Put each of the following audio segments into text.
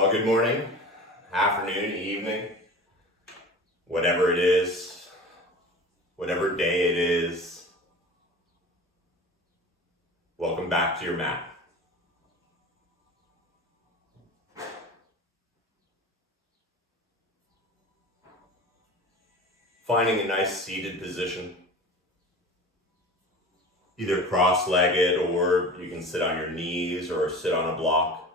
Well, good morning, afternoon, evening, whatever it is, whatever day it is. Welcome back to your mat. Finding a nice seated position, either cross-legged or you can sit on your knees or sit on a block.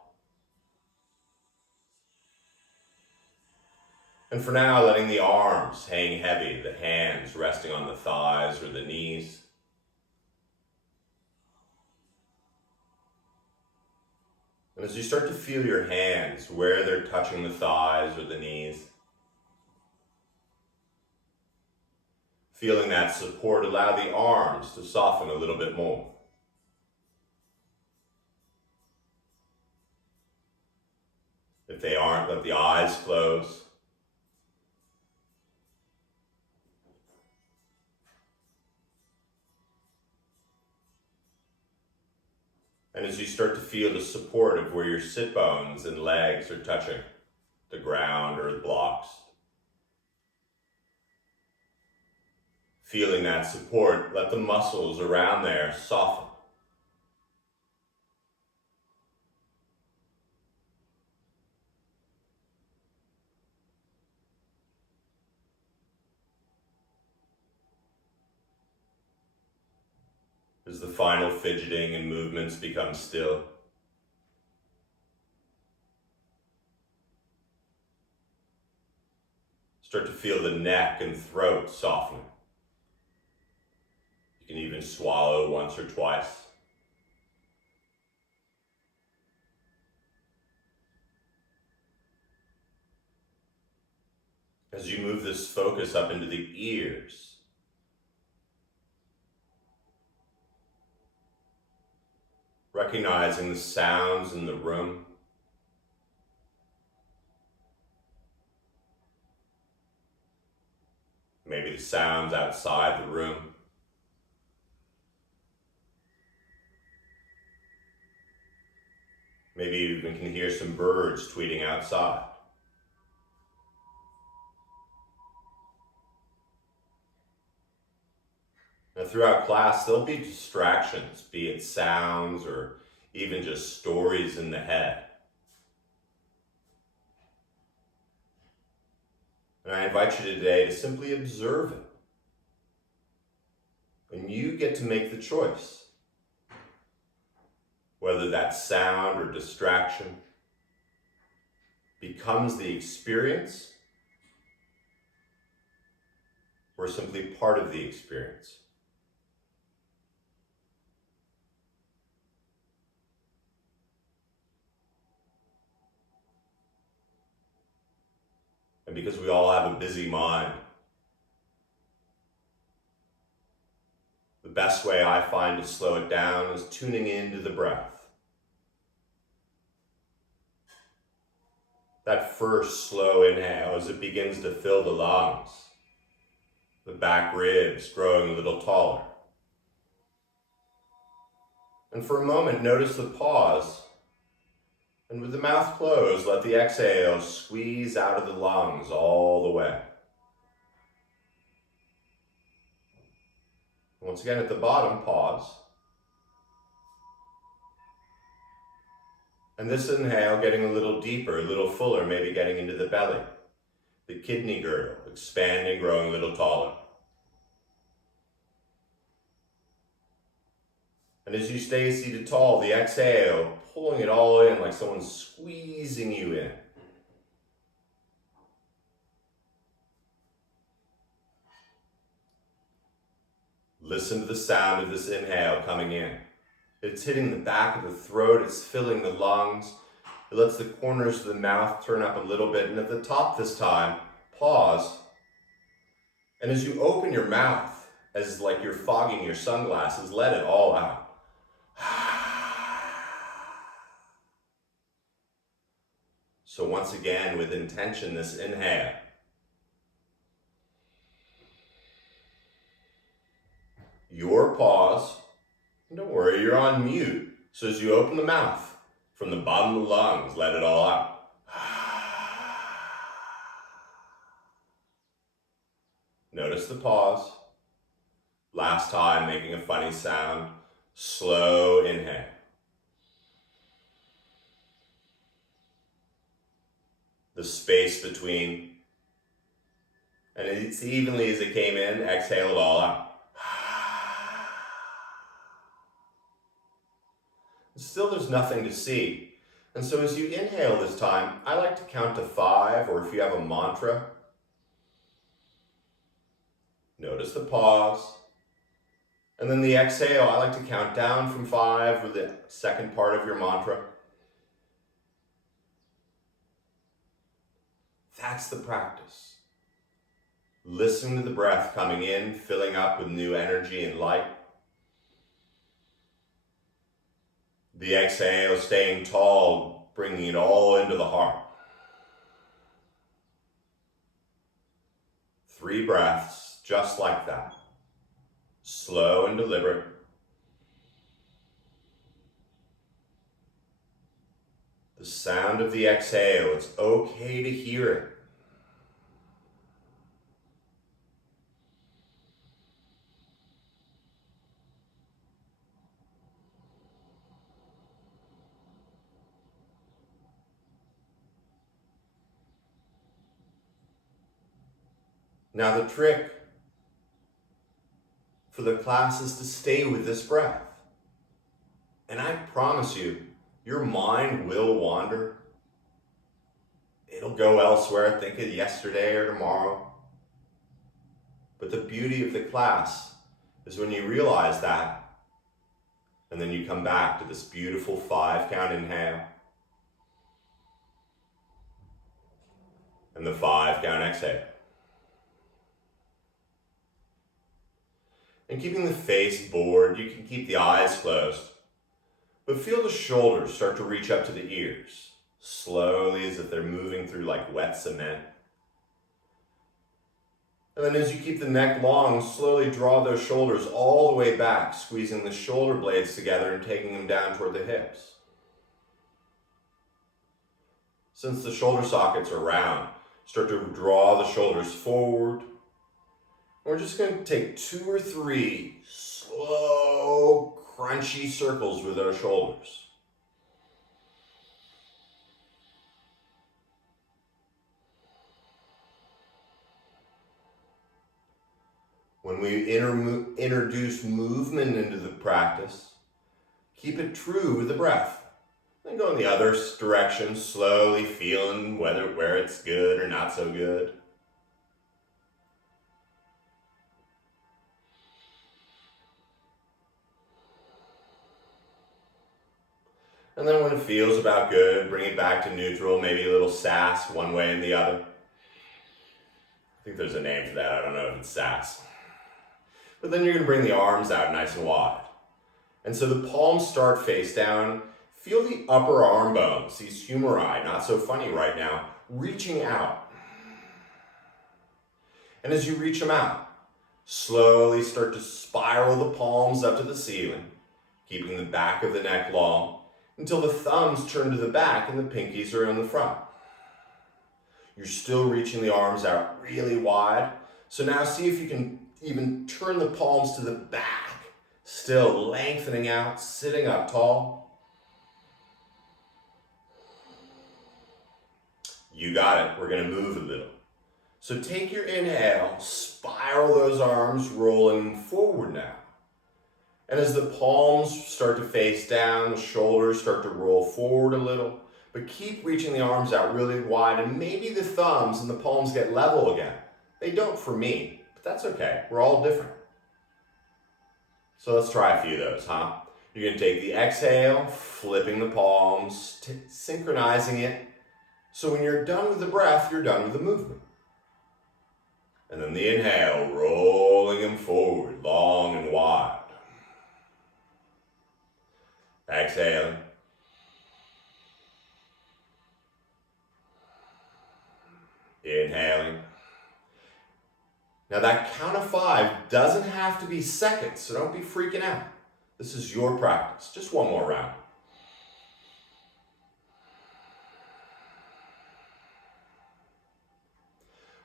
And for now, letting the arms hang heavy, the hands resting on the thighs or the knees. And as you start to feel your hands, where they're touching the thighs or the knees, feeling that support, allow the arms to soften a little bit more. If they aren't, let the eyes close. And as you start to feel the support of where your sit bones and legs are touching the ground or the blocks, feeling that support, let the muscles around there soften. As the final fidgeting and movements become still, start to feel the neck and throat softening. You can even swallow once or twice. As you move this focus up into the ears, recognizing the sounds in the room, maybe the sounds outside the room. Maybe you even can hear some birds tweeting outside. Now throughout class, there'll be distractions, be it sounds or even just stories in the head. And I invite you today to simply observe it. And you get to make the choice, whether that sound or distraction becomes the experience or simply part of the experience. And because we all have a busy mind, the best way I find to slow it down is tuning into the breath. That first slow inhale as it begins to fill the lungs, the back ribs growing a little taller. And for a moment, notice the pause. And with the mouth closed, let the exhale squeeze out of the lungs all the way. Once again, at the bottom, pause. And this inhale getting a little deeper, a little fuller, maybe getting into the belly. The kidney girdle expanding, growing a little taller. And as you stay seated tall, the exhale, pulling it all in like someone's squeezing you in. Listen to the sound of this inhale coming in. It's hitting the back of the throat, it's filling the lungs. It lets the corners of the mouth turn up a little bit. And at the top this time, pause. And as you open your mouth, as like you're fogging your sunglasses, let it all out. So once again, with intention, this inhale. Your pause. And don't worry, you're on mute. So as you open the mouth, from the bottom of the lungs, let it all out. Notice the pause. Last time, making a funny sound. Slow inhale. The space between. And as evenly as it came in, exhale it all out. Still, there's nothing to see. And so as you inhale this time, I like to count to 5, or if you have a mantra, notice the pause. And then the exhale, I like to count down from 5 with the second part of your mantra. That's the practice. Listen to the breath coming in, filling up with new energy and light. The exhale, staying tall, bringing it all into the heart. 3 breaths, just like that. Slow and deliberate. The sound of the exhale, it's okay to hear it. Now the trick for the class is to stay with this breath. And I promise you, your mind will wander. It'll go elsewhere, think of yesterday or tomorrow. But the beauty of the class is when you realize that, and then you come back to this beautiful 5 count inhale, and the 5 count exhale. And keeping the face bored, you can keep the eyes closed, but feel the shoulders start to reach up to the ears, slowly as if they're moving through like wet cement. And then as you keep the neck long, slowly draw those shoulders all the way back, squeezing the shoulder blades together and taking them down toward the hips. Since the shoulder sockets are round, start to draw the shoulders forward. We're just going to take 2 or 3 slow, crunchy circles with our shoulders. When we introduce movement into the practice, keep it true with the breath. Then go in the other direction, slowly feeling where it's good or not so good. And then when it feels about good, bring it back to neutral, maybe a little sass one way and the other. I think there's a name for that, I don't know if it's sass. But then you're going to bring the arms out nice and wide. And so the palms start face down. Feel the upper arm bones, these humeri, not so funny right now, reaching out. And as you reach them out, slowly start to spiral the palms up to the ceiling, keeping the back of the neck long, until the thumbs turn to the back and the pinkies are in the front. You're still reaching the arms out really wide. So now see if you can even turn the palms to the back, still lengthening out, sitting up tall. You got it. We're going to move a little. So take your inhale, spiral those arms, rolling forward now. And as the palms start to face down, the shoulders start to roll forward a little, but keep reaching the arms out really wide, and maybe the thumbs and the palms get level again. They don't for me, but that's okay. We're all different. So let's try a few of those, huh? You're going to take the exhale, flipping the palms, synchronizing it. So when you're done with the breath, you're done with the movement. And then the inhale, rolling them forward, long and wide. Exhaling. Inhaling. Now that count of 5 doesn't have to be seconds, so don't be freaking out. This is your practice. Just one more round.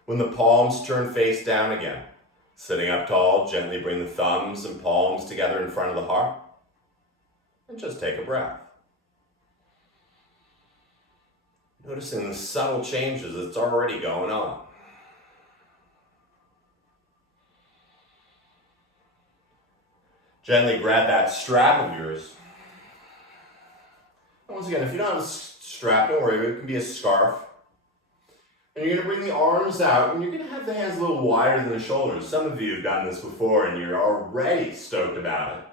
When the palms turn face down again, Sitting up tall, gently bring the thumbs and palms together in front of the heart. And just take a breath. Noticing the subtle changes that's already going on. Gently grab that strap of yours. And once again, if you don't have a strap, don't worry, it can be a scarf. And you're going to bring the arms out, and you're going to have the hands a little wider than the shoulders. Some of you have done this before, and you're already stoked about it.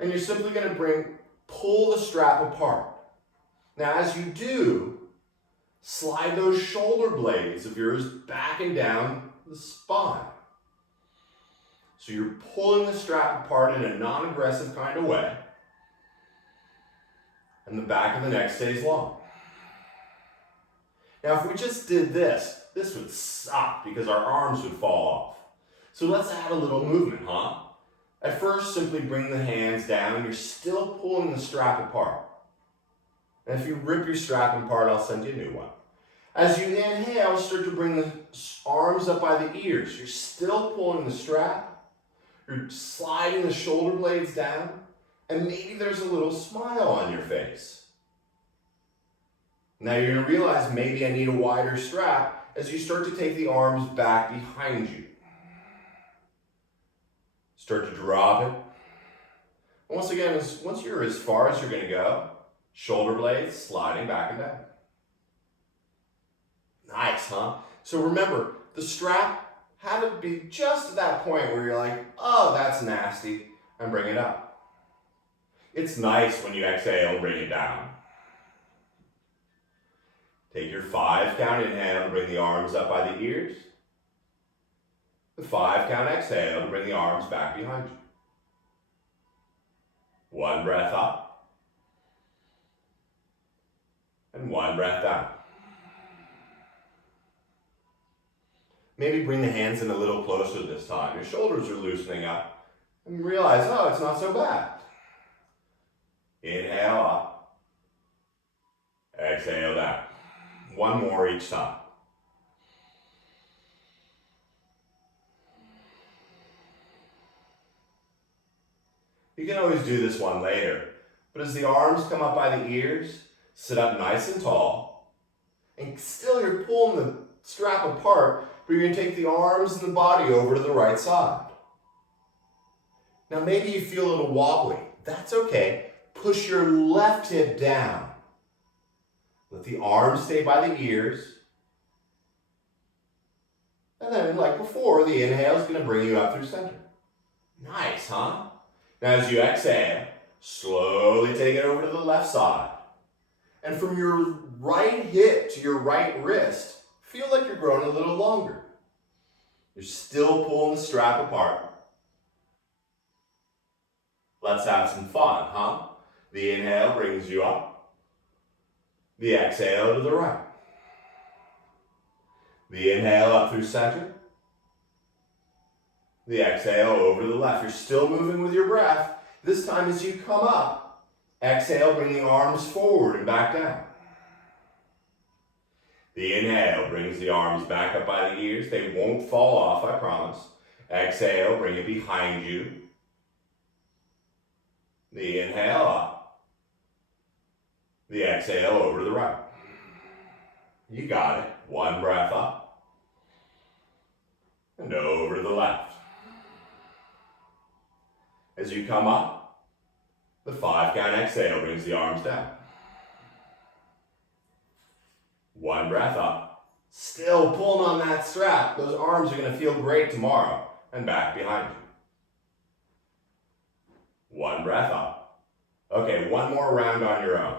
And you're simply going to pull the strap apart. Now, as you do, slide those shoulder blades of yours back and down the spine. So you're pulling the strap apart in a non-aggressive kind of way. And the back of the neck stays long. Now, if we just did this would suck because our arms would fall off. So let's add a little movement, huh? At first, simply bring the hands down. You're still pulling the strap apart. And if you rip your strap apart, I'll send you a new one. As you inhale, start to bring the arms up by the ears. You're still pulling the strap. You're sliding the shoulder blades down. And maybe there's a little smile on your face. Now you're going to realize maybe I need a wider strap as you start to take the arms back behind you. Start to drop it. Once again, once you're as far as you're going to go, shoulder blades sliding back and down. Nice, huh? So remember, the strap had to be just at that point where you're like, oh, that's nasty, and bring it up. It's nice when you exhale and bring it down. Take your 5 count inhale to bring the arms up by the ears. The 5 count exhale to bring the arms back behind you. 1 breath up. And 1 breath down. Maybe bring the hands in a little closer this time. Your shoulders are loosening up. And realize, oh, it's not so bad. Inhale up. Exhale down. 1 more each time. You can always do this one later, but as the arms come up by the ears, sit up nice and tall, and still you're pulling the strap apart, but you're going to take the arms and the body over to the right side. Now maybe you feel a little wobbly. That's okay. Push your left hip down. Let the arms stay by the ears. And then, like before, the inhale is going to bring you up through center. Nice, huh? Now as you exhale, slowly take it over to the left side. And from your right hip to your right wrist, feel like you're growing a little longer. You're still pulling the strap apart. Let's have some fun, huh? The inhale brings you up. The exhale to the right. The inhale up through center. The exhale over to the left. You're still moving with your breath. This time as you come up, exhale, bring the arms forward and back down. The inhale brings the arms back up by the ears. They won't fall off, I promise. Exhale, bring it behind you. The inhale up. The exhale over to the right. You got it. 1 breath up. And over to the left. As you come up, the 5 count exhale brings the arms down. 1 breath up. Still pulling on that strap. Those arms are going to feel great tomorrow. And back behind you. 1 breath up. Okay, 1 more round on your own.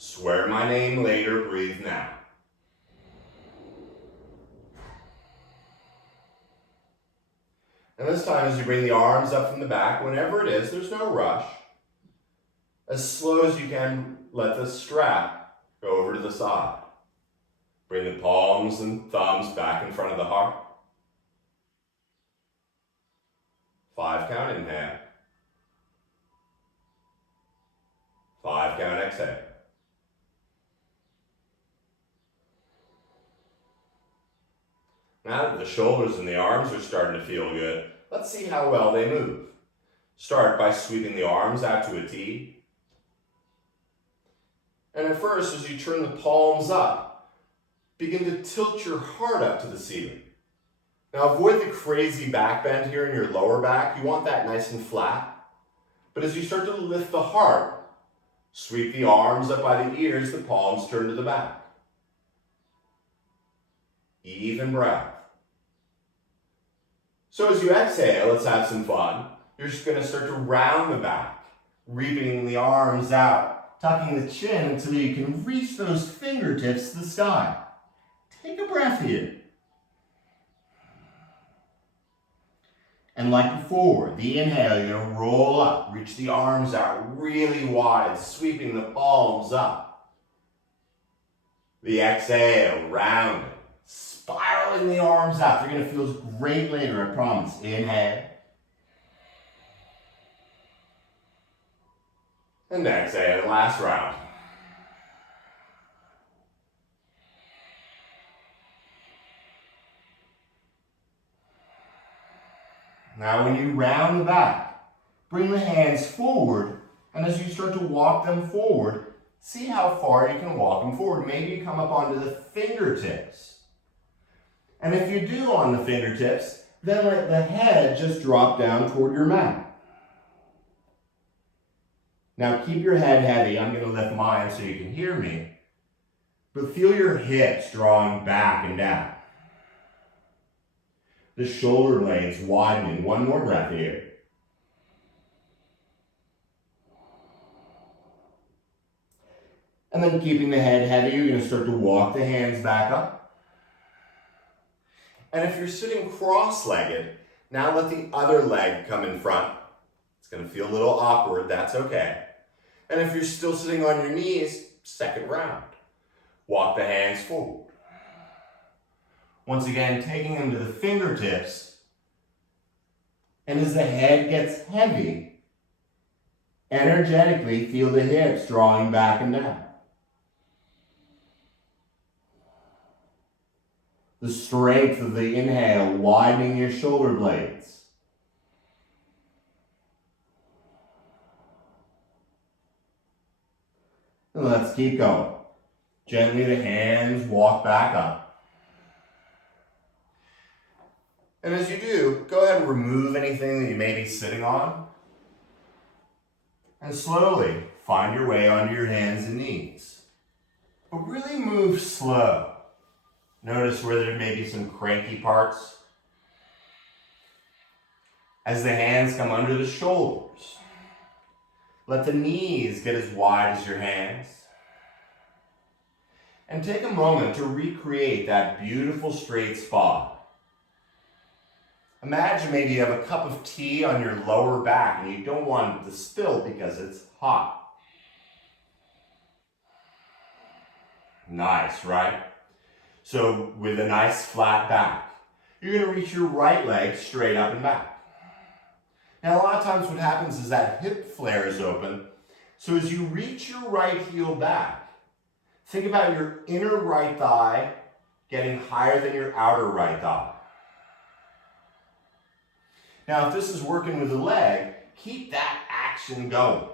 Swear my name later, breathe now. And this time as you bring the arms up from the back, whenever it is, there's no rush. As slow as you can, let the strap go over to the side. Bring the palms and thumbs back in front of the heart. 5 count inhale. 5 count exhale. Now that the shoulders and the arms are starting to feel good, let's see how well they move. Start by sweeping the arms out to a T. And at first, as you turn the palms up, begin to tilt your heart up to the ceiling. Now avoid the crazy back bend here in your lower back. You want that nice and flat. But as you start to lift the heart, sweep the arms up by the ears, the palms turn to the back. Even breath. So as you exhale, let's have some fun. You're just going to start to round the back, reaping the arms out, tucking the chin until you can reach those fingertips to the sky. Take a breath here. And like before, the inhale, you're going to roll up, reach the arms out really wide, sweeping the palms up. The exhale, round it, spiraling the arms out. You're going to feel great later, I promise. Inhale. And exhale, last round. Now when you round the back, bring the hands forward, and as you start to walk them forward, see how far you can walk them forward. Maybe you come up onto the fingertips. And if you do on the fingertips, then let the head just drop down toward your mat. Now keep your head heavy. I'm going to lift mine so you can hear me. But feel your hips drawing back and down. The shoulder blades widening. One more breath here. And then keeping the head heavy, you're going to start to walk the hands back up. And if you're sitting cross-legged, now let the other leg come in front. It's going to feel a little awkward, that's okay. And if you're still sitting on your knees, second round. Walk the hands forward. Once again, taking them to the fingertips. And as the head gets heavy, energetically feel the hips drawing back and down. The strength of the inhale, widening your shoulder blades. And let's keep going. Gently the hands walk back up. And as you do, go ahead and remove anything that you may be sitting on. And slowly find your way onto your hands and knees. But really move slow. Notice where there may be some cranky parts. As the hands come under the shoulders, let the knees get as wide as your hands. And take a moment to recreate that beautiful straight spine. Imagine maybe you have a cup of tea on your lower back and you don't want it to spill because it's hot. Nice, right? So with a nice flat back, you're going to reach your right leg straight up and back. Now a lot of times what happens is that hip flares open. So as you reach your right heel back, think about your inner right thigh getting higher than your outer right thigh. Now, if this is working with the leg, keep that action going.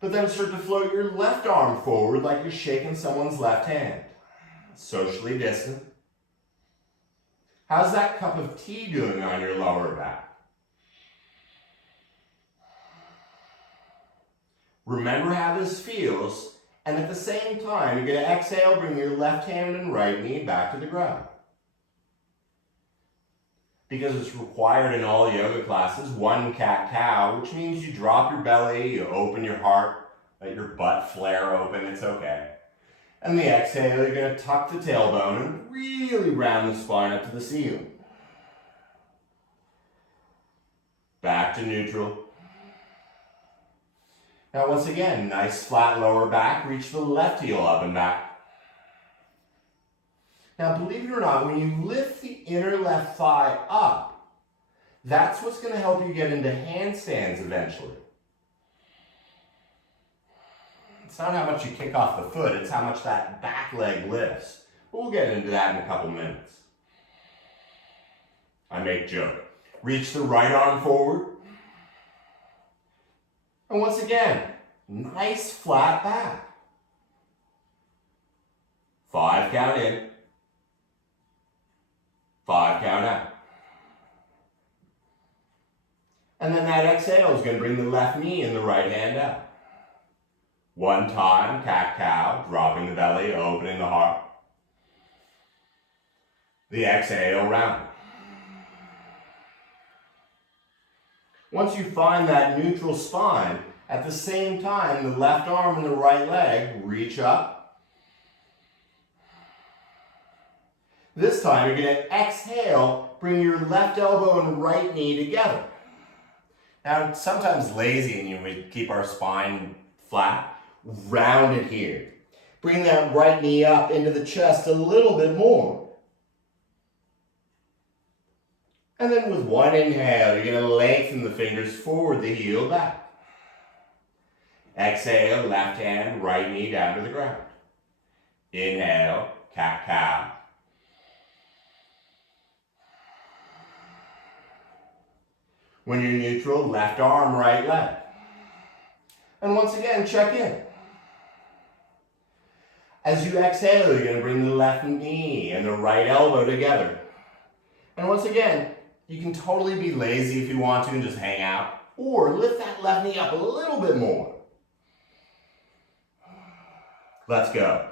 But then start to float your left arm forward like you're shaking someone's left hand. Socially distant. How's that cup of tea doing on your lower back? Remember how this feels, and at the same time, you're going to exhale, bring your left hand and right knee back to the ground. Because it's required in all yoga classes, one cat-cow, which means you drop your belly, you open your heart, let your butt flare open, it's okay. And the exhale, you're going to tuck the tailbone and really round the spine up to the ceiling. Back to neutral. Now once again, nice flat lower back, reach the left heel up and back. Now believe it or not, when you lift the inner left thigh up, That's what's going to help you get into handstands eventually. It's not how much you kick off the foot, it's how much that back leg lifts. But we'll get into that in a couple minutes. I make joke. Reach the right arm forward. And once again, nice flat back. 5 count in. 5 count out. And then that exhale is going to bring the left knee and the right hand out. 1 time, cat-cow, dropping the belly, opening the heart. The exhale, round. Once you find that neutral spine, at the same time, the left arm and the right leg reach up. This time, you're going to exhale, bring your left elbow and right knee together. Now, it's sometimes lazy and we keep our spine flat. Round it here. Bring that right knee up into the chest a little bit more. And then with one inhale, you're going to lengthen the fingers forward, the heel back. Exhale, left hand, right knee down to the ground. Inhale, cat-cow. When you're neutral, left arm, right leg. And once again, check in. As you exhale, you're going to bring the left knee and the right elbow together. And once again, you can totally be lazy if you want to and just hang out. Or lift that left knee up a little bit more. Let's go.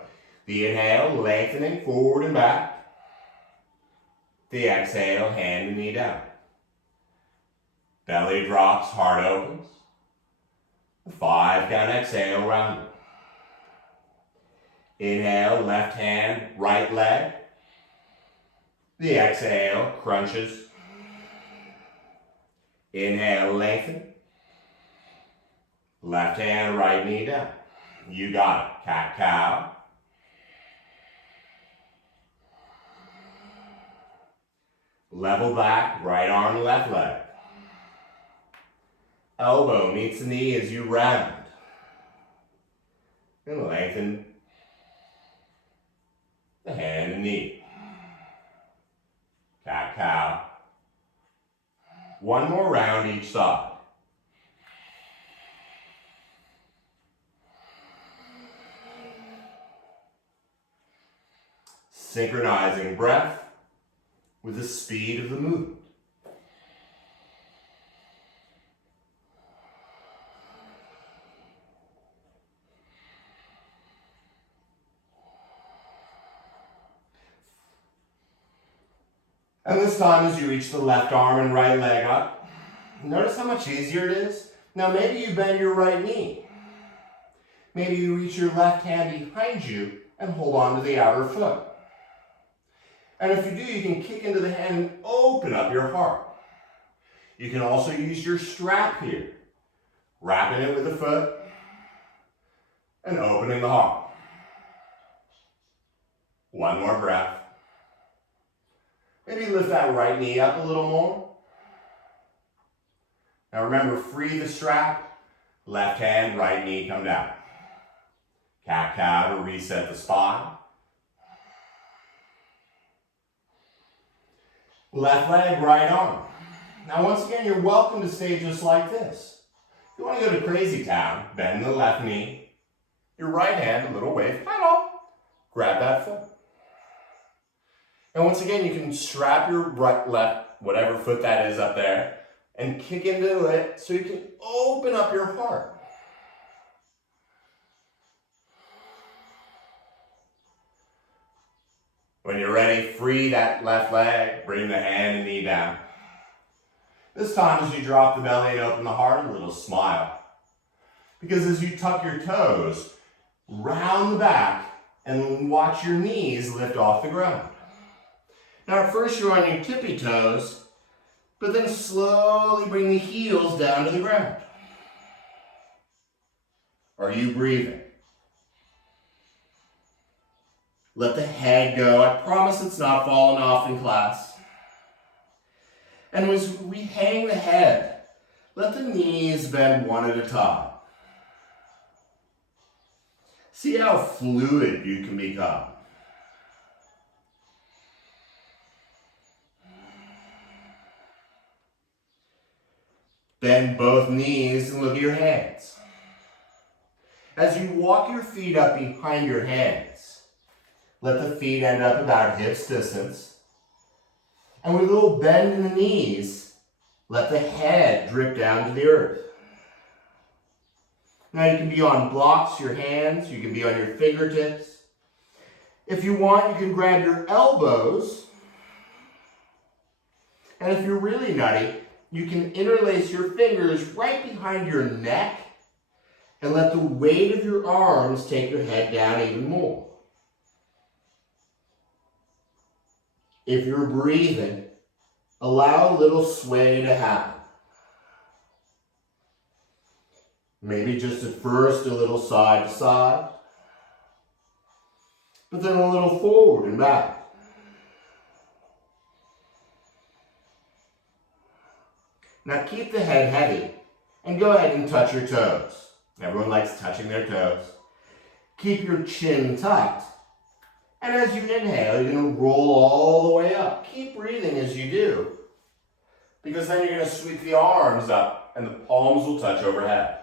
The inhale, lengthening forward and back. The exhale, hand and knee down. Belly drops, heart opens. 5 count exhale, round. Inhale, left hand, right leg. The exhale, crunches. Inhale, lengthen. Left hand, right knee down. You got it. Cat-cow. Level back, right arm, left leg. Elbow meets the knee as you round. And lengthen the hand and knee. Cat-cow. One more round each side. Synchronizing breath with the speed of the movement. And this time as you reach the left arm and right leg up, notice how much easier it is. Now maybe you bend your right knee. Maybe you reach your left hand behind you and hold on to the outer foot. And if you do, you can kick into the hand and open up your heart. You can also use your strap here, wrapping it with the foot and opening the heart. One more breath. Maybe lift that right knee up a little more. Now remember, free the strap, left hand, right knee come down. Cat-cow to reset the spine. Left leg, right arm. Now once again, you're welcome to stay just like this. If you want to go to crazy town, bend the left knee, your right hand, a little wave, grab that foot. And once again, you can strap your right, left, whatever foot that is up there, and kick into it so you can open up your heart. When you're ready, free that left leg, bring the hand and knee down. This time as you drop the belly and open the heart, a little smile. Because as you tuck your toes, round the back and watch your knees lift off the ground. Now at first you're on your tippy toes, but then slowly bring the heels down to the ground. Are you breathing? Let the head go. I promise it's not falling off in class. And as we hang the head, let the knees bend one at a time. See how fluid you can become. Bend both knees and look at your hands. As you walk your feet up behind your hands, let the feet end up about hips distance. And with a little bend in the knees, let the head drip down to the earth. Now you can be on blocks, your hands, you can be on your fingertips. If you want, you can grab your elbows. And if you're really nutty, you can interlace your fingers right behind your neck and let the weight of your arms take your head down even more. If you're breathing, allow a little sway to happen. Maybe just at first a little side to side, but then a little forward and back. Now keep the head heavy and go ahead and touch your toes. Everyone likes touching their toes. Keep your chin tucked. And as you inhale, you're going to roll all the way up. Keep breathing as you do, because then you're going to sweep the arms up and the palms will touch overhead.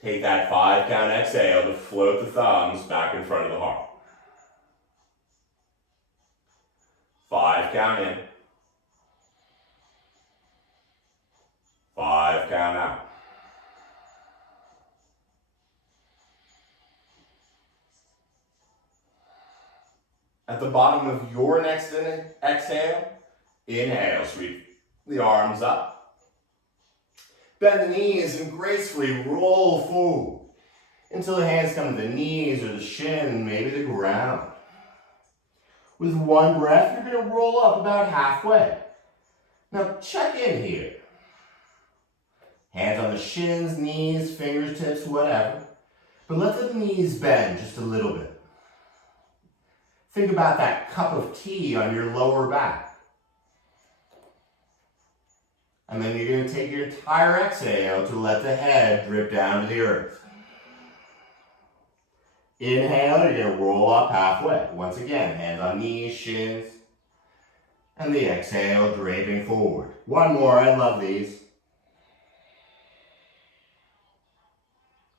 Take that 5 count exhale to float the thumbs back in front of the heart. 5 count in. 5 count out. At the bottom of your next exhale, inhale, sweep the arms up. Bend the knees and gracefully roll forward until the hands come to the knees or the shin and maybe the ground. With one breath, you're going to roll up about halfway. Now check in here. Hands on the shins, knees, fingertips, whatever. But let the knees bend just a little bit. Think about that cup of tea on your lower back. And then you're going to take your entire exhale to let the head drip down to the earth. Inhale, you're going to roll up halfway. Once again, hands on knees, shins. And the exhale, draping forward. One more, I love these.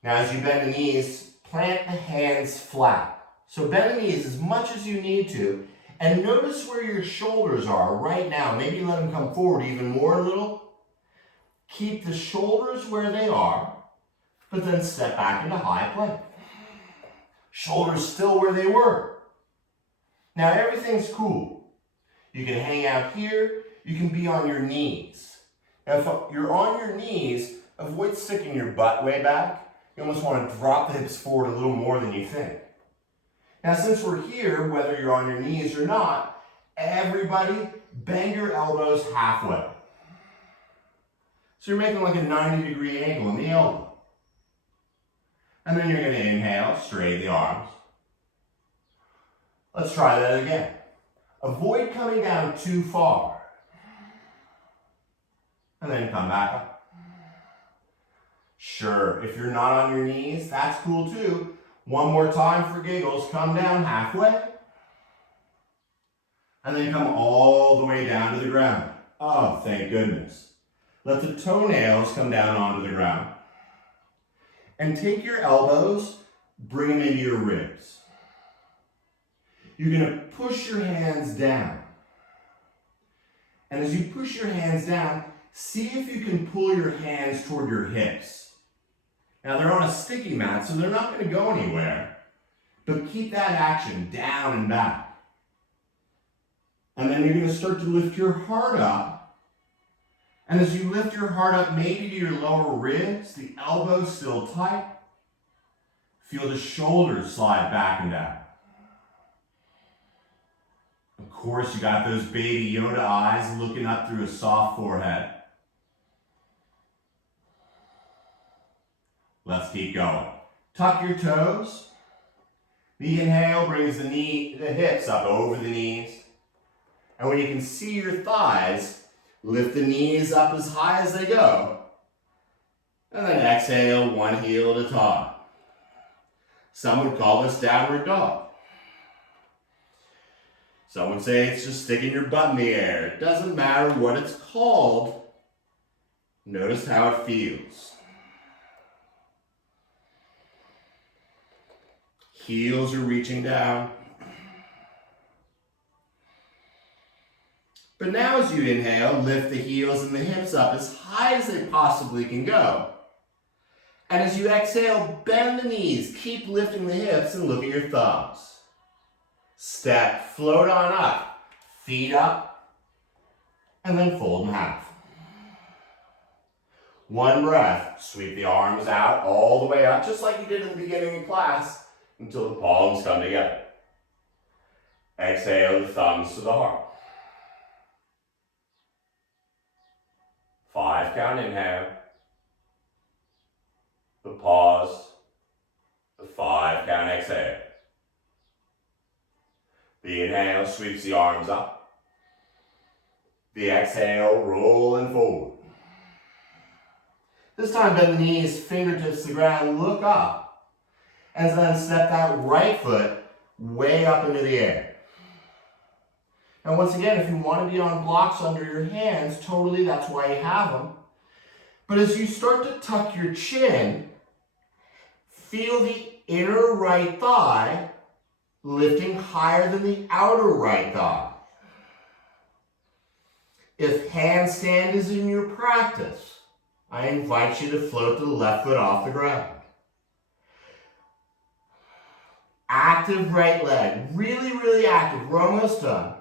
Now as you bend the knees, plant the hands flat. So bend the knees as much as you need to, and notice where your shoulders are right now. Maybe let them come forward even more a little. Keep the shoulders where they are, but then step back into high plank. Shoulders still where they were. Now everything's cool. You can hang out here, you can be on your knees. Now if you're on your knees, avoid sticking your butt way back. You almost want to drop the hips forward a little more than you think. Now since we're here, whether you're on your knees or not, everybody bend your elbows halfway. So you're making like a 90-degree angle in the elbow. And then you're going to inhale, straighten the arms. Let's try that again. Avoid coming down too far. And then come back up. Sure, if you're not on your knees, that's cool too. One more time for giggles, come down halfway. And then come all the way down to the ground. Oh, thank goodness. Let the toenails come down onto the ground. And take your elbows, bring them into your ribs. You're going to push your hands down. And as you push your hands down, see if you can pull your hands toward your hips. Now they're on a sticky mat, so they're not going to go anywhere. But keep that action down and back. And then you're going to start to lift your heart up. And as you lift your heart up, maybe to your lower ribs, the elbows still tight. Feel the shoulders slide back and down. Of course, you got those baby Yoda eyes looking up through a soft forehead. Let's keep going. Tuck your toes. The inhale brings the hips up over the knees. And when you can see your thighs, lift the knees up as high as they go. And then exhale, one heel at a time. Some would call this downward dog. Some would say it's just sticking your butt in the air. It doesn't matter what it's called. Notice how it feels. Heels are reaching down. But now as you inhale, lift the heels and the hips up as high as they possibly can go. And as you exhale, bend the knees. Keep lifting the hips and look at your thumbs. Step, float on up, feet up, and then fold in half. One breath, sweep the arms out all the way up, just like you did in the beginning of class, until the palms come together. Exhale, the thumbs to the heart. 5 count inhale. The pause. The 5 count exhale. The inhale sweeps the arms up. The exhale, rolling forward. This time bend the knees, fingertips to the ground, look up. And then step that right foot way up into the air. And once again, if you want to be on blocks under your hands, totally, that's why you have them. But as you start to tuck your chin, feel the inner right thigh lifting higher than the outer right thigh. If handstand is in your practice, I invite you to float the left foot off the ground. Active right leg, really, really active. We're almost done.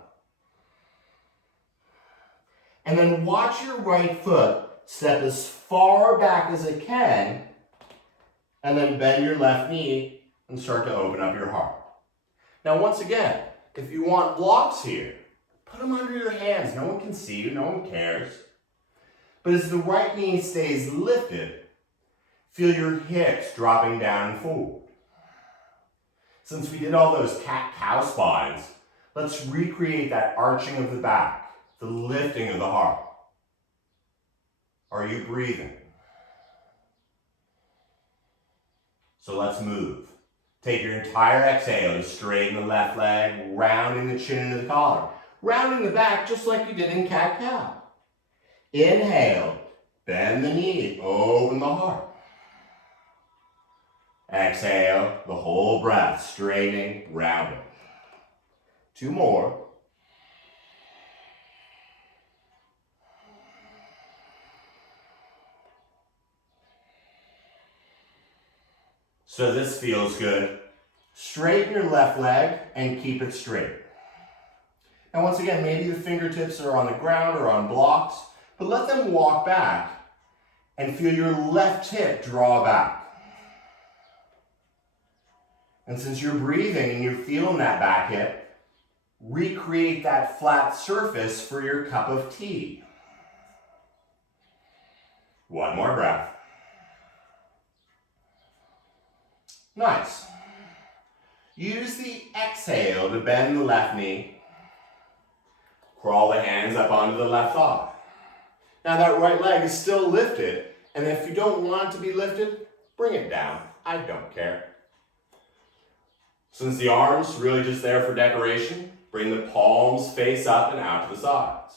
And then watch your right foot step as far back as it can, and then bend your left knee and start to open up your heart. Now, once again, if you want blocks here, put them under your hands. No one can see you, no one cares. But as the right knee stays lifted, feel your hips dropping down and forward. Since we did all those cat-cow spines, let's recreate that arching of the back, the lifting of the heart. Are you breathing? So let's move. Take your entire exhale to straighten the left leg, rounding the chin into the collar. Rounding the back just like you did in cat-cow. Inhale, bend the knee, open the heart. Exhale, the whole breath, straightening, rounding. 2 more. So this feels good. Straighten your left leg and keep it straight. And once again, maybe the fingertips are on the ground or on blocks, but let them walk back and feel your left hip draw back. And since you're breathing and you're feeling that back hip, recreate that flat surface for your cup of tea. 1 more breath. Nice. Use the exhale to bend the left knee. Crawl the hands up onto the left thigh. Now that right leg is still lifted, and if you don't want it to be lifted, bring it down. I don't care. Since the arm's really just there for decoration, bring the palms face up and out to the sides.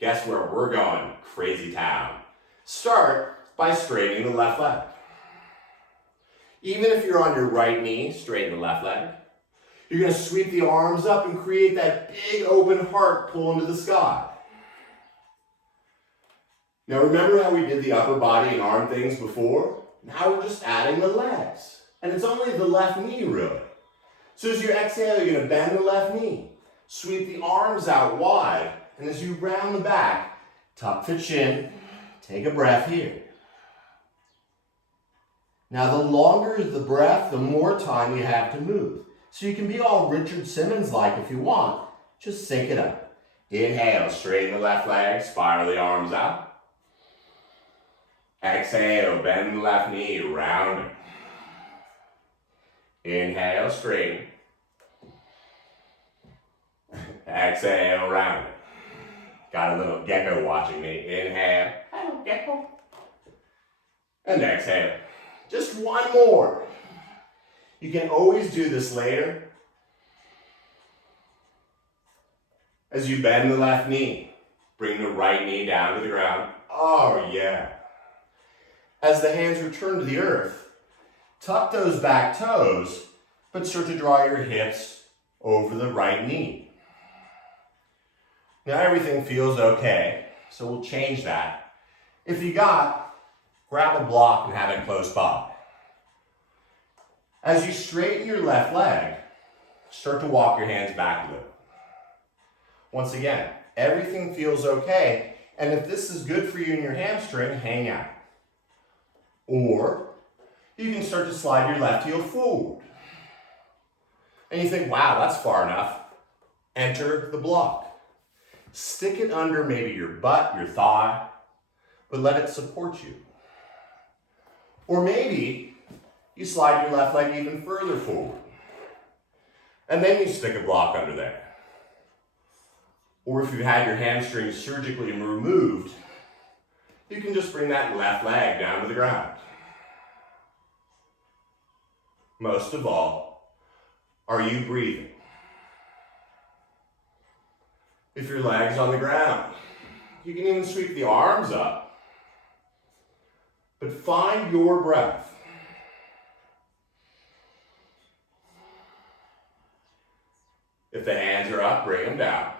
Guess where we're going? Crazy town. Start by straightening the left leg. Even if you're on your right knee, straighten the left leg. You're going to sweep the arms up and create that big open heart pull into the sky. Now remember how we did the upper body and arm things before? Now we're just adding the legs. And it's only the left knee really. So as you exhale, you're going to bend the left knee. Sweep the arms out wide. And as you round the back, tuck the chin. Take a breath here. Now the longer the breath, the more time you have to move. So you can be all Richard Simmons-like if you want. Just sync it up. Inhale, straighten the left leg, spiral the arms out. Exhale, bend the left knee, round it. Inhale, straighten. Exhale, round it. Got a little gecko watching me. Inhale. Hello, gecko. And exhale. Just one more. You can always do this later. As you bend the left knee, bring the right knee down to the ground. Oh yeah. As the hands return to the earth, tuck those back toes, but start to draw your hips over the right knee. Now everything feels okay, so we'll change that. If you grab a block and have it close by. As you straighten your left leg, start to walk your hands back a little. Once again, everything feels okay, and if this is good for you and your hamstring, hang out. Or you can start to slide your left heel forward. And you think, wow, that's far enough. Enter the block. Stick it under maybe your butt, your thigh, but let it support you. Or maybe you slide your left leg even further forward. And then you stick a block under there. Or if you've had your hamstring surgically removed, you can just bring that left leg down to the ground. Most of all, are you breathing? If your leg's on the ground, you can even sweep the arms up. But find your breath. If the hands are up, bring them down.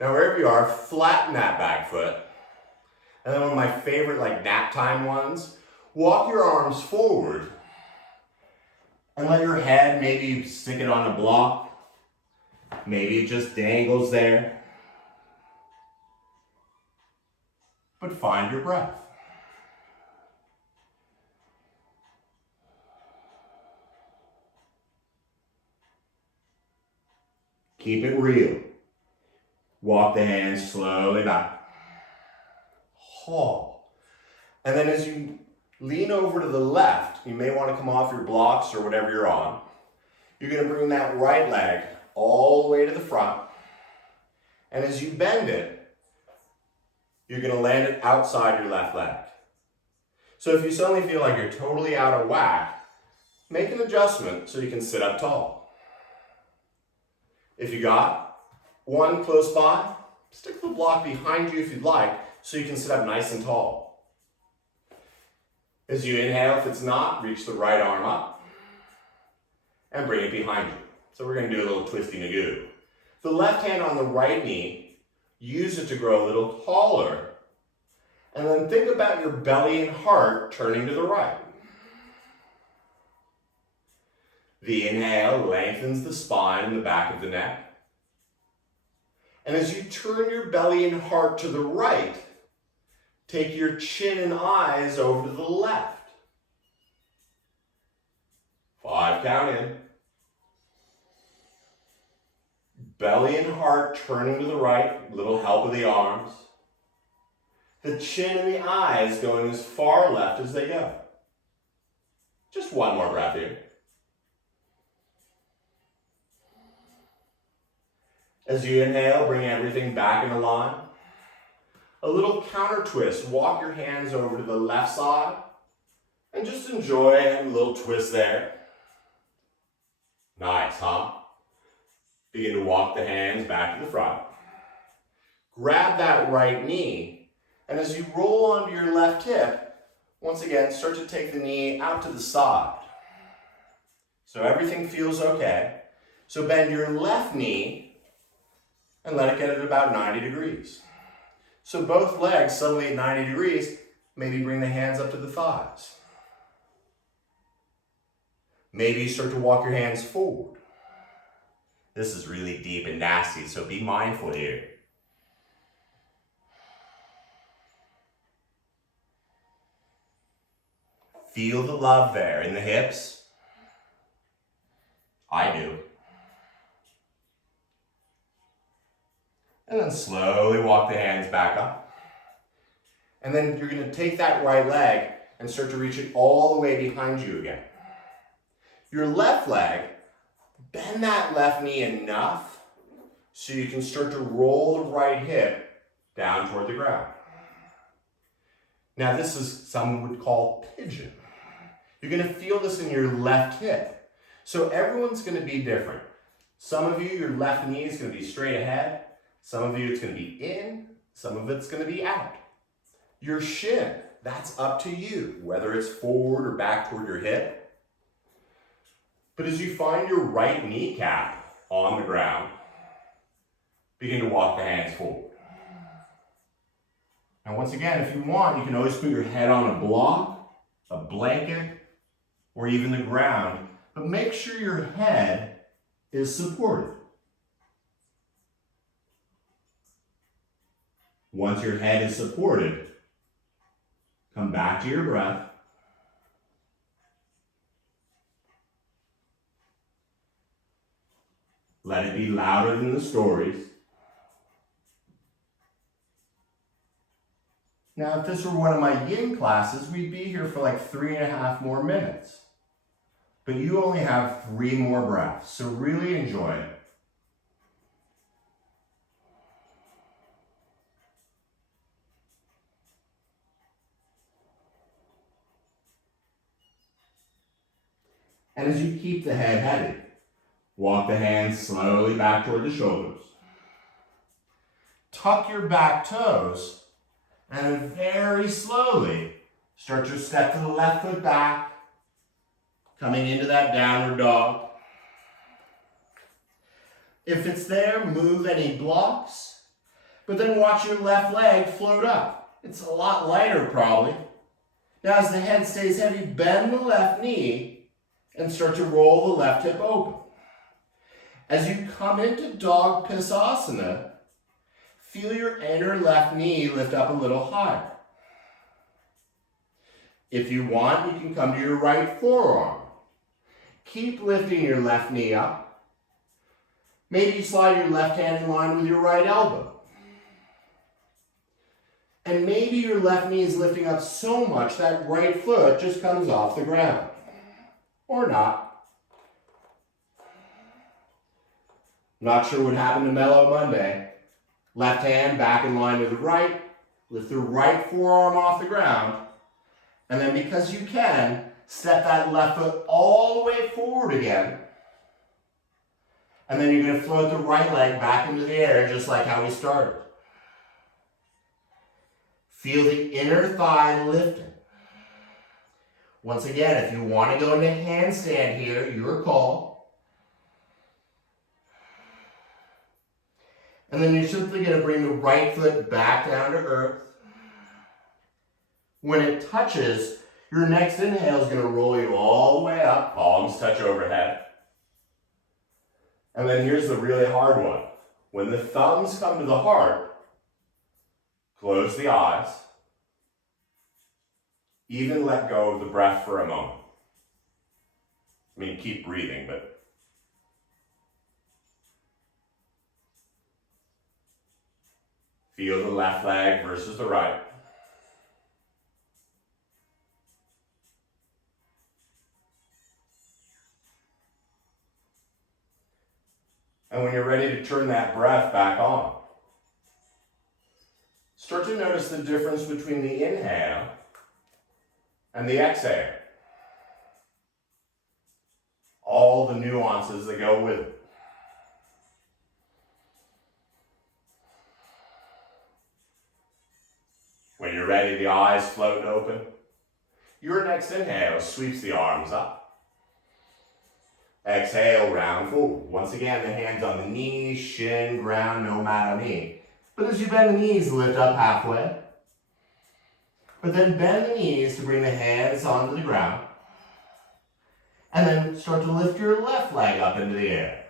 Now wherever you are, flatten that back foot. And then one of my favorite nap time ones, walk your arms forward and let your head maybe stick it on a block. Maybe it just dangles there. But find your breath. Keep it real. Walk the hands slowly back. Haul. And then as you lean over to the left, you may want to come off your blocks or whatever you're on. You're going to bring that right leg all the way to the front. And as you bend it, you're going to land it outside your left leg. So if you suddenly feel like you're totally out of whack, make an adjustment so you can sit up tall. If you got one close by, stick the block behind you if you'd like, so you can sit up nice and tall. As you inhale, if it's not, reach the right arm up and bring it behind you. So we're going to do a little twisty-nagoo. The left hand on the right knee, use it to grow a little taller. And then think about your belly and heart turning to the right. The inhale lengthens the spine and the back of the neck. And as you turn your belly and heart to the right, take your chin and eyes over to the left. 5 count in. Belly and heart turning to the right, little help of the arms. The chin and the eyes going as far left as they go. Just one more breath here. As you inhale, bring everything back into line. A little counter twist. Walk your hands over to the left side and just enjoy a little twist there. Nice, huh? Begin to walk the hands back to the front. Grab that right knee, and as you roll onto your left hip, once again, start to take the knee out to the side. So everything feels okay. So bend your left knee and let it get at about 90 degrees. So both legs suddenly at 90 degrees, maybe bring the hands up to the thighs. Maybe you start to walk your hands forward. This is really deep and nasty, so be mindful here. Feel the love there in the hips. I do. And then slowly walk the hands back up. And then you're going to take that right leg and start to reach it all the way behind you again. Your left leg, bend that left knee enough So you can start to roll the right hip down toward the ground. Now this is some would call pigeon. You're going to feel this in your left hip. So everyone's going to be different. Some of you, your left knee is going to be straight ahead. Some of you, it's going to be in. Some of it's going to be out. Your shin, that's up to you, whether it's forward or back toward your hip. But as you find your right kneecap on the ground, begin to walk the hands forward. And once again, if you want, you can always put your head on a block, a blanket, or even the ground, but make sure your head is supported. Once your head is supported, come back to your breath. Let it be louder than the stories. Now, if this were one of my yin classes, we'd be here for like 3.5 more minutes. But you only have 3 more breaths, so really enjoy it. And as you keep the head headed, walk the hands slowly back toward the shoulders. Tuck your back toes, and very slowly start to step to the left foot back, coming into that downward dog. If it's there, move any blocks, but then watch your left leg float up. It's a lot lighter probably. Now as the head stays heavy, bend the left knee and start to roll the left hip open. As you come into dog pisasana, feel your inner left knee lift up a little higher. If you want, you can come to your right forearm. Keep lifting your left knee up. Maybe slide your left hand in line with your right elbow. And maybe your left knee is lifting up so much that right foot just comes off the ground. Or not. Not sure what happened to Mellow Monday. Left hand back in line with the right. Lift the right forearm off the ground. And then because you can, step that left foot all the way forward again. And then you're going to float the right leg back into the air just like how we started. Feel the inner thigh lifting. Once again, if you want to go into handstand here, your call. And then you're simply going to bring the right foot back down to earth. When it touches, your next inhale is going to roll you all the way up, palms touch overhead. And then here's the really hard one. When the thumbs come to the heart, close the eyes. Even let go of the breath for a moment. I mean, keep breathing, but feel the left leg versus the right. And when you're ready to turn that breath back on, start to notice the difference between the inhale and the exhale. All the nuances that go with it. When you're ready, the eyes float open. Your next inhale sweeps the arms up. Exhale, round forward. Once again, the hands on the knees, shin, ground, no mat on knee. But as you bend the knees, lift up halfway. But then bend the knees to bring the hands onto the ground. And then start to lift your left leg up into the air.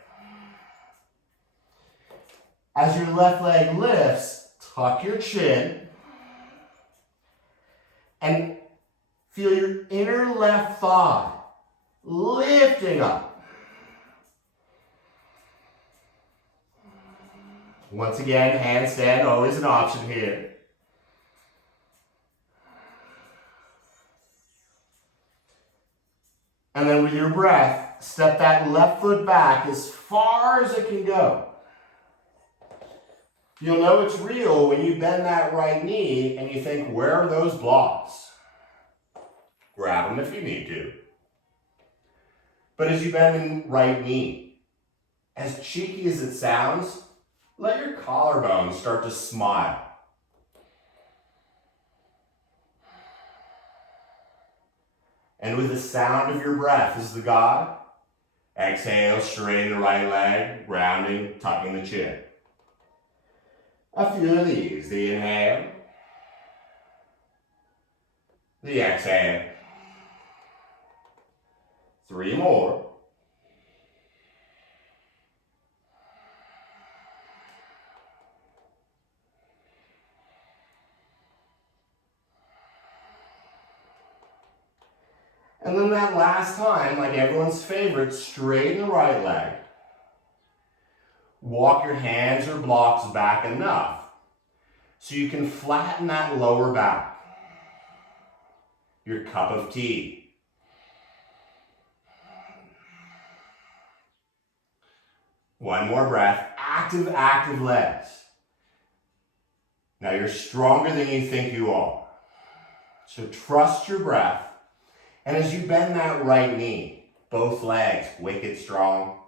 As your left leg lifts, tuck your chin. And feel your inner left thigh lifting up. Once again, handstand, always an option here. And then with your breath, step that left foot back as far as it can go. You'll know it's real when you bend that right knee and you think, where are those blocks? Grab them if you need to. But as you bend the right knee, as cheeky as it sounds, let your collarbone start to smile. And with the sound of your breath as the God, exhale, straighten the right leg, rounding, tucking the chin. A few of these. The inhale, the exhale. 3 more. And then that last time, like everyone's favorite, straighten the right leg. Walk your hands or blocks back enough so you can flatten that lower back. Your cup of tea. One more breath. Active, active legs. Now you're stronger than you think you are. So trust your breath. And as you bend that right knee, both legs wicked strong.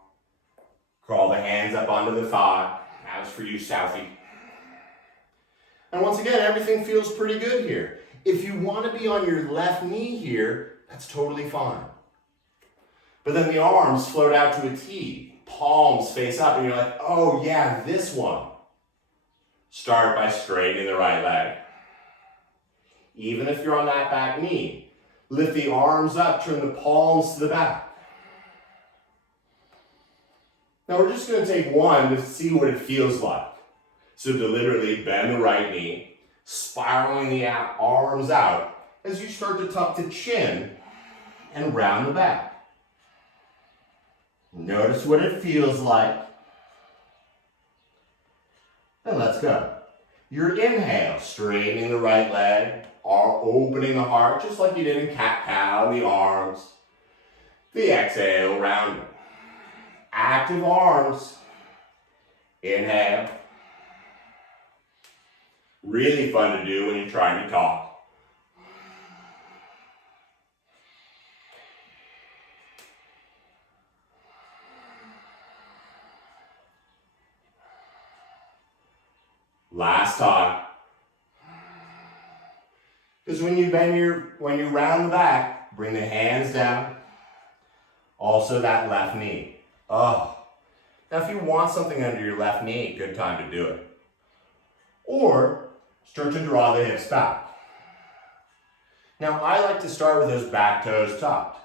Crawl the hands up onto the thigh. That was for you, Southie. And once again, everything feels pretty good here. If you want to be on your left knee here, that's totally fine. But then the arms float out to a T. Palms face up and you're like, oh yeah, this one. Start by straightening the right leg. Even if you're on that back knee, lift the arms up, turn the palms to the back. Now we're just going to take one to see what it feels like. So deliberately bend the right knee, spiraling the arms out as you start to tuck the chin and round the back. Notice what it feels like. And let's go. Your inhale, straightening the right leg, opening the heart, just like you did in cat-cow, the arms. The exhale, rounding. Active arms. Inhale. Really fun to do when you're trying to talk. Last time. Because when you round the back, bring the hands down. Also that left knee. Oh. Now if you want something under your left knee, good time to do it. Or start to draw the hips back. Now I like to start with those back toes tucked.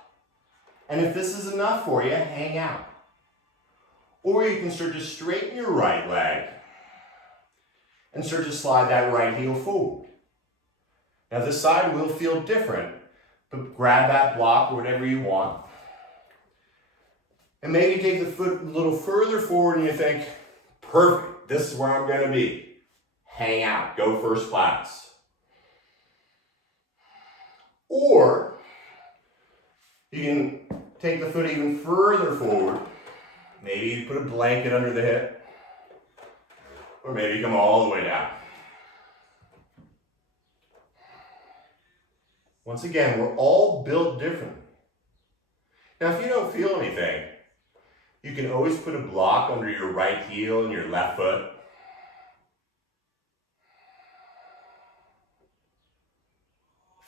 And if this is enough for you, hang out. Or you can start to straighten your right leg and start to slide that right heel forward. Now this side will feel different, but grab that block, whatever you want. And maybe take the foot a little further forward and you think, perfect, this is where I'm going to be. Hang out, go first class. Or you can take the foot even further forward. Maybe you put a blanket under the hip. Or maybe come all the way down. Once again, we're all built different. Now, if you don't feel anything, you can always put a block under your right heel and your left foot.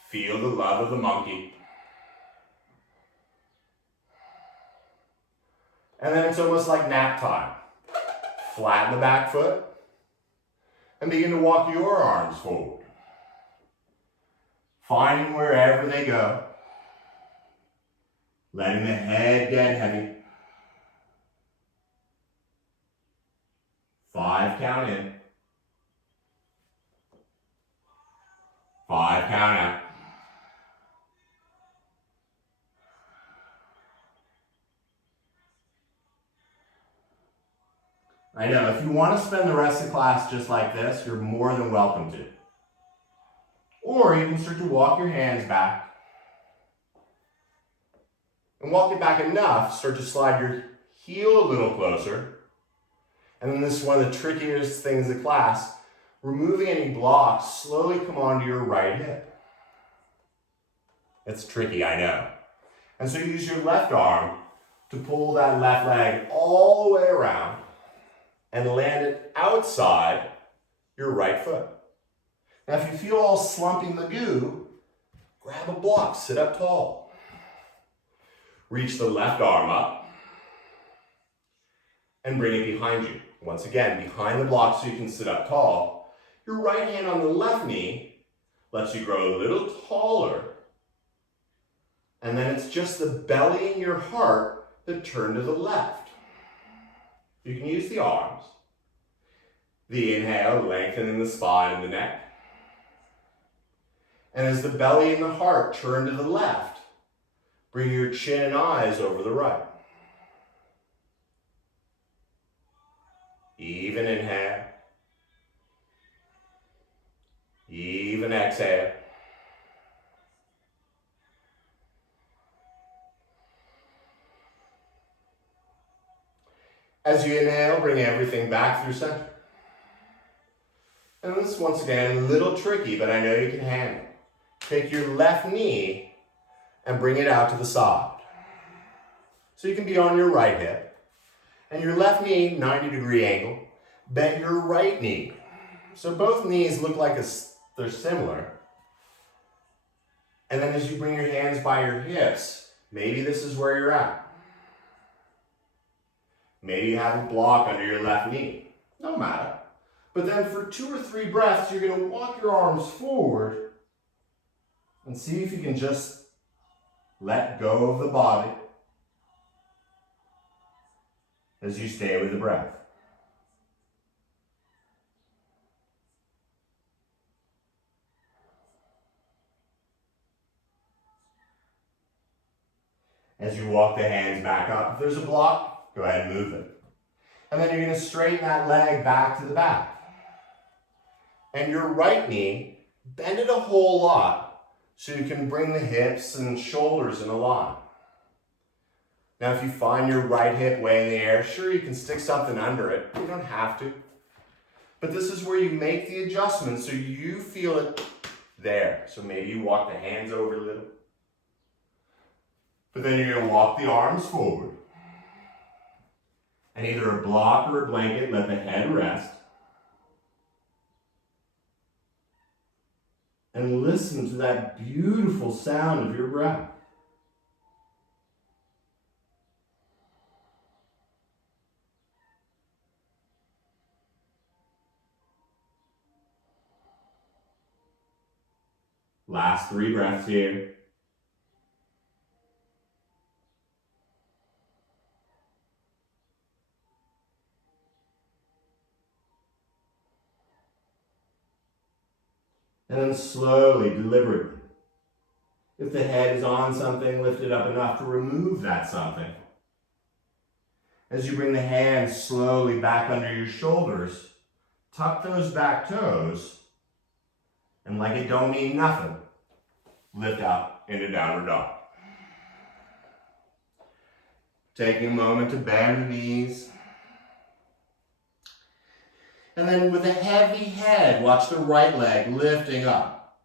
Feel the love of the monkey. And then it's almost like nap time. Flatten the back foot and begin to walk your arms forward. Finding wherever they go. Letting the head get heavy. 5 count in. 5 count out. I know, if you want to spend the rest of the class just like this, you're more than welcome to. Or you can start to walk your hands back. And walk it back enough, start to slide your heel a little closer. And then this is one of the trickiest things in class. Removing any blocks, slowly come onto your right hip. It's tricky, I know. And so you use your left arm to pull that left leg all the way around and land it outside your right foot. Now, if you feel all slumpy Magoo, grab a block, sit up tall. Reach the left arm up and bring it behind you. Once again, behind the block so you can sit up tall. Your right hand on the left knee lets you grow a little taller. And then it's just the belly and your heart that turn to the left. You can use the arms. The inhale, lengthening the spine and the neck. And as the belly and the heart turn to the left, bring your chin and eyes over the right. Even inhale. Even exhale. As you inhale, bring everything back through center. And this is once again a little tricky, but I know you can handle. Take your left knee and bring it out to the side. So you can be on your right hip. And your left knee, 90-degree angle. Bend your right knee. So both knees look like they're similar. And then as you bring your hands by your hips, maybe this is where you're at. Maybe you have a block under your left knee. No matter. But then for 2 or 3 breaths, you're going to walk your arms forward and see if you can just let go of the body as you stay with the breath. As you walk the hands back up, if there's a block, go ahead and move it. And then you're going to straighten that leg back to the back. And your right knee, bend it a whole lot so you can bring the hips and shoulders in a line. Now, if you find your right hip way in the air, sure, you can stick something under it. You don't have to. But this is where you make the adjustment so you feel it there. So maybe you walk the hands over a little. But then you're going to walk the arms forward. And either a block or a blanket, let the head rest. And listen to that beautiful sound of your breath. Last 3 breaths here. And then slowly, deliberately, if the head is on something, lift it up enough to remove that something. As you bring the hands slowly back under your shoulders, tuck those back toes, and like it don't mean nothing, lift up into downward dog. Taking a moment to bend the knees. And then with a heavy head, watch the right leg lifting up.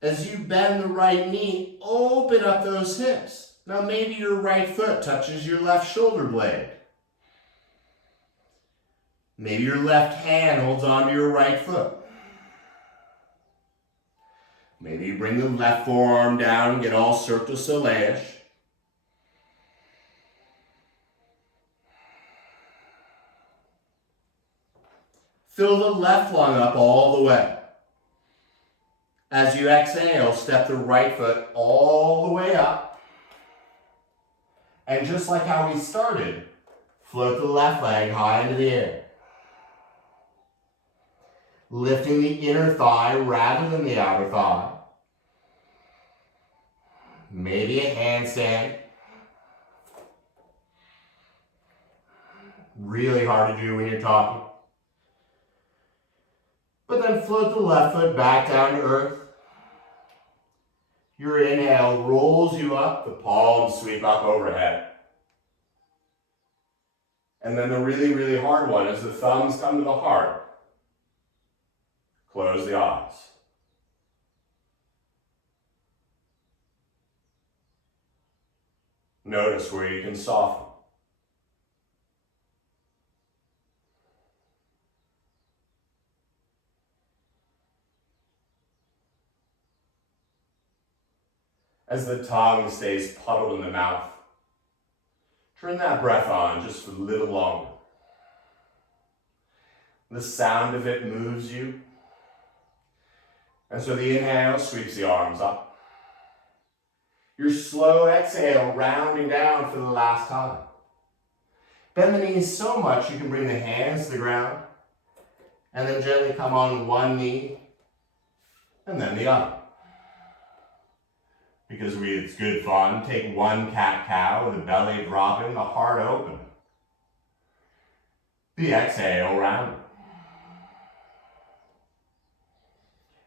As you bend the right knee, open up those hips. Now maybe your right foot touches your left shoulder blade. Maybe your left hand holds onto your right foot. Maybe you bring the left forearm down and get all Cirque du Soleil-ish. Fill the left lung up all the way. As you exhale, step the right foot all the way up. And just like how we started, float the left leg high into the air. Lifting the inner thigh rather than the outer thigh. Maybe a handstand. Really hard to do when you're talking. But then float the left foot back down to earth. Your inhale rolls you up, the palms sweep up overhead. And then the really, really hard one is the thumbs come to the heart. Close the eyes. Notice where you can soften. As the tongue stays puddled in the mouth, turn that breath on just for a little longer. The sound of it moves you. And so the inhale sweeps the arms up. Your slow exhale rounding down for the last time. Bend the knees so much you can bring the hands to the ground and then gently come on one knee and then the other. Because it's good fun, take one cat-cow, the belly dropping, the heart open. The exhale round.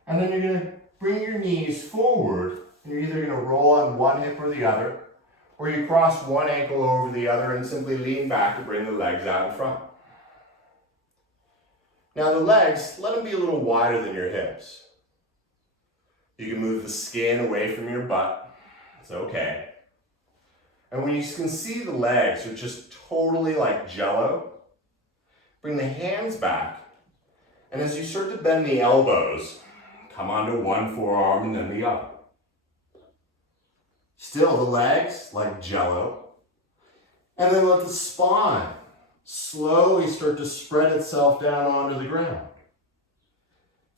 And then you're going to bring your knees forward, and you're either going to roll on one hip or the other, or you cross one ankle over the other and simply lean back and bring the legs out in front. Now the legs, let them be a little wider than your hips. You can move the skin away from your butt. It's okay. And when you can see the legs are just totally like jello, bring the hands back. And as you start to bend the elbows, come onto one forearm and then the other. Still the legs like jello. And then let the spine slowly start to spread itself down onto the ground.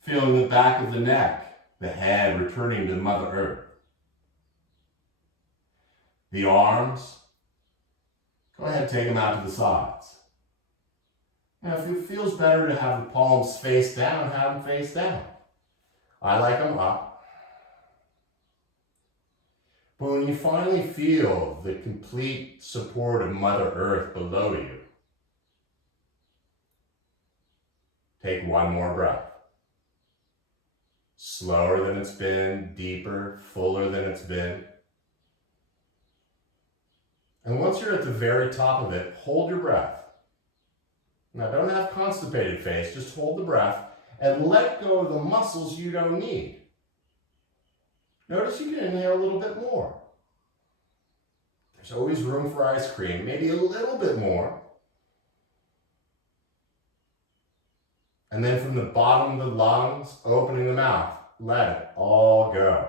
Feeling the back of the neck, the head returning to Mother Earth. The arms, go ahead, take them out to the sides. Now, if it feels better to have the palms face down, have them face down. I like them up. But when you finally feel the complete support of Mother Earth below you, take one more breath. Slower than it's been, deeper, fuller than it's been. And once you're at the very top of it, hold your breath. Now, don't have constipated face, just hold the breath and let go of the muscles you don't need. Notice you can inhale a little bit more. There's always room for ice cream, maybe a little bit more. And then from the bottom of the lungs, opening the mouth, let it all go.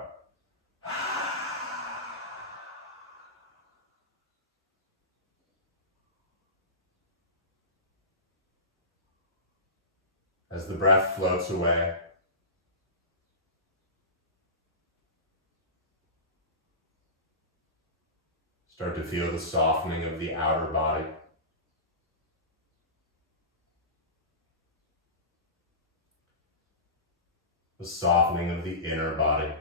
As the breath floats away, start to feel the softening of the outer body. The softening of the inner body.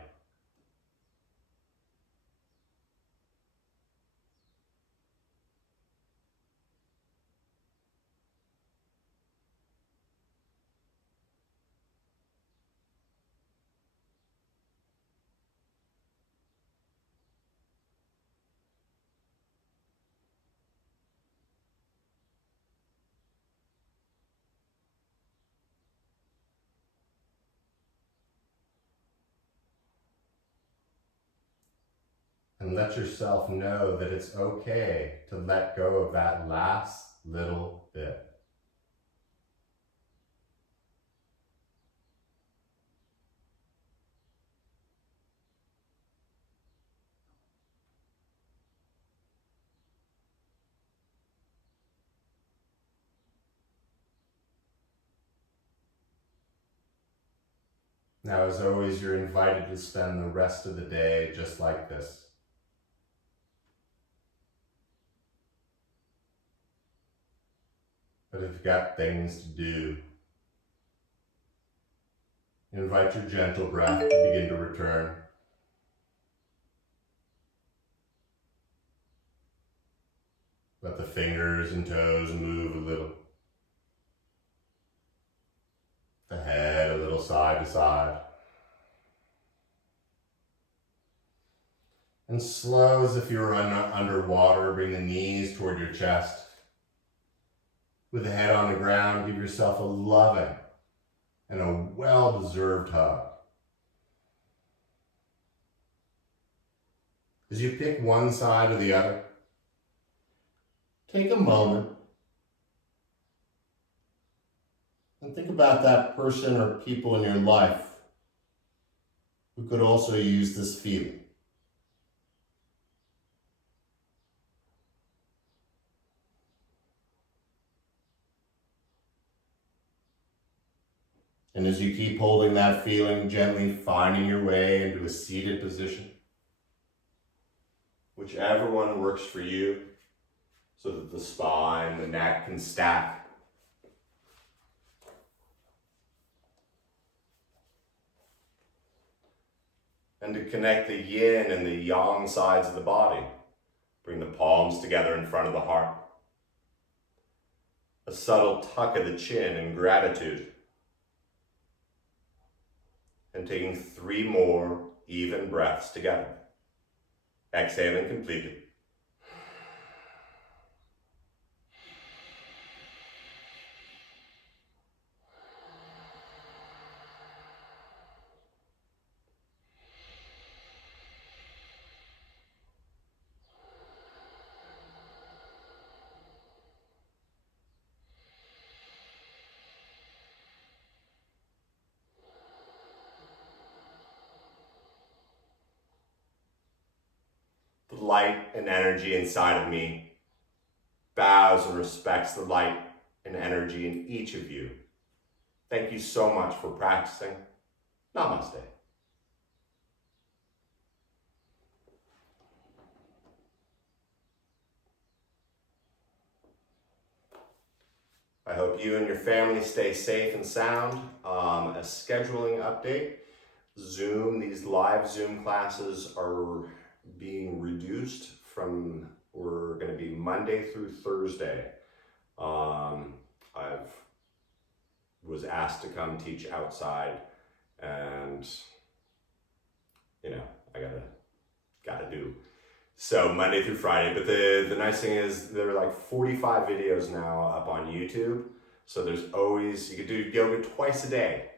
And let yourself know that it's okay to let go of that last little bit. Now, as always, you're invited to spend the rest of the day just like this. But if you've got things to do, invite your gentle breath to begin to return. Let the fingers and toes move a little. The head a little side to side. And slow as if you were underwater, bring the knees toward your chest. With the head on the ground, give yourself a loving and a well-deserved hug. As you pick one side or the other, take a moment and think about that person or people in your life who could also use this feeling. And as you keep holding that feeling, gently finding your way into a seated position, whichever one works for you, so that the spine, the neck can stack. And to connect the yin and the yang sides of the body, bring the palms together in front of the heart. A subtle tuck of the chin in gratitude. And taking 3 more even breaths together. Exhaling completely. The light and energy inside of me bows and respects the light and energy in each of you. Thank you so much for practicing. Namaste. I hope you and your family stay safe and sound. A scheduling update. These live Zoom classes are being reduced from, we're going to be Monday through Thursday. I was asked to come teach outside, and I gotta do. So Monday through Friday, but the nice thing is there are like 45 videos now up on YouTube. So there's always, you can do yoga twice a day.